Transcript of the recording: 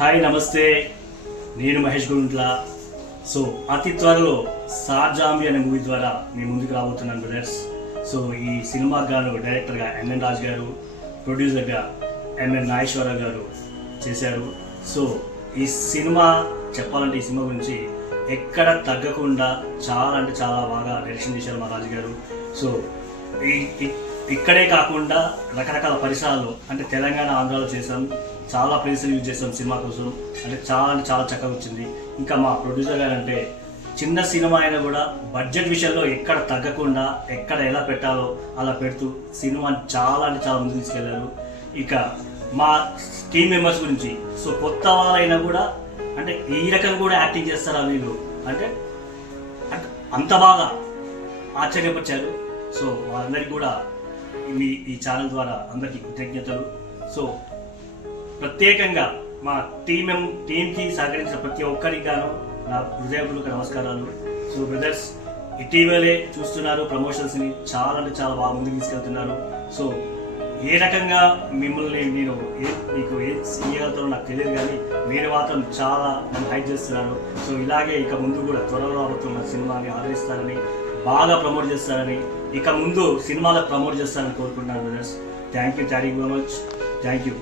Hi నమస్తే, నేను Mahesh Guntla. So అతి త్వరలో సార్జాంబి అనే మూవీ ద్వారా మీ ముందుకు రాబోతున్నాను బ్రదర్స్. సో ఈ సినిమా గాను డైరెక్టర్గా ఎంఎన్ రాజ్ గారు, ప్రొడ్యూసర్గా ఎంఎన్ నాగేశ్వరరావు గారు చేశారు. సో ఈ సినిమా చెప్పాలంటే ఈ సినిమా గురించి ఎక్కడ తగ్గకుండా చాలా అంటే చాలా బాగా డైరెక్షన్ చేశారు మా రాజు గారు. సో ఇక్కడే కాకుండా రకరకాల పరిసరాల్లో అంటే తెలంగాణ, ఆంధ్రాలో చేసాం, చాలా ప్లేసులు యూజ్ చేసాం సినిమా కోసం. అంటే చాలా చక్కగా వచ్చింది. ఇంకా మా ప్రొడ్యూసర్ గారు అంటే చిన్న సినిమా అయినా కూడా బడ్జెట్ విషయంలో ఎక్కడ తగ్గకుండా ఎక్కడ ఎలా పెట్టాలో అలా పెడుతూ సినిమాని చాలా అంటే చాలా ముందుకు తీసుకెళ్లారు. ఇక మా టీమ్ మెంబర్స్ గురించి, సో కొత్త వాళ్ళైనా కూడా అంటే ఈ రకంగా కూడా యాక్టింగ్ చేస్తారా వీళ్ళు అంటే అంత బాగా ఆశ్చర్యపరిచారు. సో వాళ్ళందరికీ కూడా ఈ ఛానల్ ద్వారా అందరికీ కృతజ్ఞతలు. సో ప్రత్యేకంగా మా టీంకి సహకరించిన ప్రతి ఒక్కరికి గాను నా హృదయపూర్వక నమస్కారాలు. సో బ్రదర్స్, ఇటీవలే చూస్తున్నారు ప్రమోషన్స్ని చాలా అంటే చాలా బాగా ముందుకు తీసుకెళ్తున్నారు. సో ఏ రకంగా మిమ్మల్ని మీకు ఏం చేయగలుగుతారో నాకు తెలియదు, కానీ మీరు మాత్రం చాలా నన్ను హైట్ చేస్తున్నారు. సో ఇలాగే ఇక ముందు కూడా త్వరలో రాబోతున్న సినిమాని ఆదరిస్తారని, బాగా ప్రమోట్ చేస్తారని, ఇక ముందు సినిమాలకు ప్రమోట్ చేస్తారని కోరుకుంటున్నాను brothers. Thank you very much. Thank you.